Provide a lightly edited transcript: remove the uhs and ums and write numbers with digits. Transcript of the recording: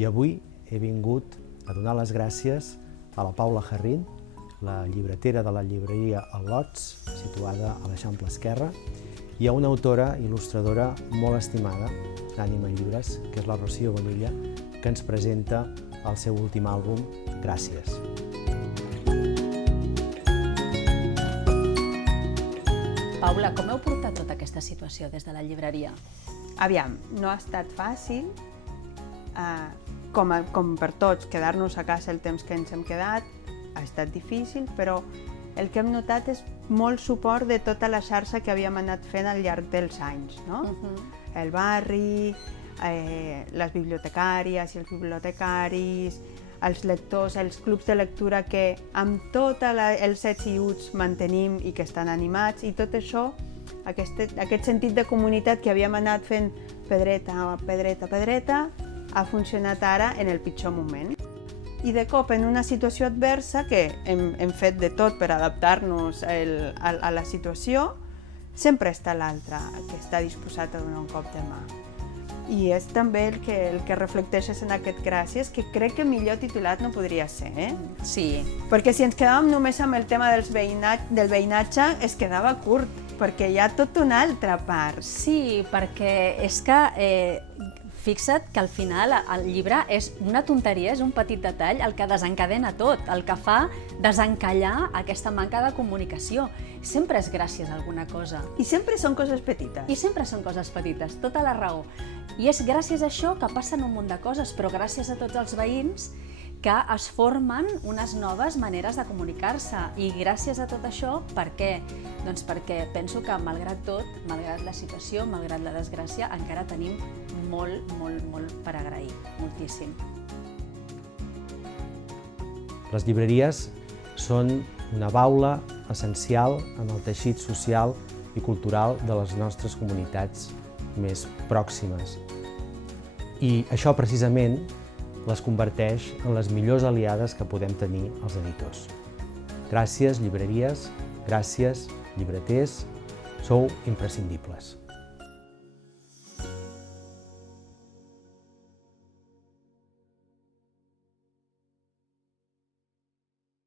I avui he vingut a donar les gràcies a la Paula Jarrín, la llibretera de la llibreria Al·lots, situada a l'Eixample Esquerre, i a una autora il·lustradora molt estimada d'Ànima Llibres, que és la Rocío Bonilla, que ens presenta el seu últim àlbum, Gràcies. Paula, com heu portat tota aquesta situació des de la llibreria? Aviam, no ha estat fàcil, com per tots, quedar-nos a casa el temps que ens hem quedat, ha estat difícil, però el que hem notat és molt suport de tota la xarxa que havíem anat fent al llarg dels anys, no? El barri, les bibliotecàries i els bibliotecaris, els lectors, els clubs de lectura que amb tots els ets i uts mantenim i que estan animats, i tot això, aquest sentit de comunitat que havíem anat fent pedreta, pedreta, pedreta, ha funcionat ara en el pitjor moment. I de cop, en una situació adversa, que hem fet de tot per adaptar-nos a la situació, sempre està l'altre que està disposat a donar un cop de mà. I és també el que reflecteixes en aquest gràcies, que crec que millor titulat no podria ser, Sí. Perquè si ens quedàvem només amb el tema del veïnatge, es quedava curt, perquè hi ha tota una altra part. Sí, perquè és que fixa't que al final el llibre és una tonteria, és un petit detall el que desencadena tot, el que fa desencallar aquesta manca de comunicació. Sempre és gràcies a alguna cosa. I sempre són coses petites. I sempre són coses petites, tota la raó. I és gràcies a això que passen un munt de coses, però gràcies a tots els veïns que es formen unes noves maneres de comunicar-se. I gràcies a tot això, per què? Doncs perquè penso que, malgrat tot, malgrat la situació, malgrat la desgràcia, encara tenim molt, molt, molt per agrair. Moltíssim. Les llibreries són una baula essencial en el teixit social i cultural de les nostres comunitats més pròximes. I això, precisament, les converteix en les millors aliades que podem tenir els editors. Gràcies, llibreries, gràcies, llibreters, sou imprescindibles.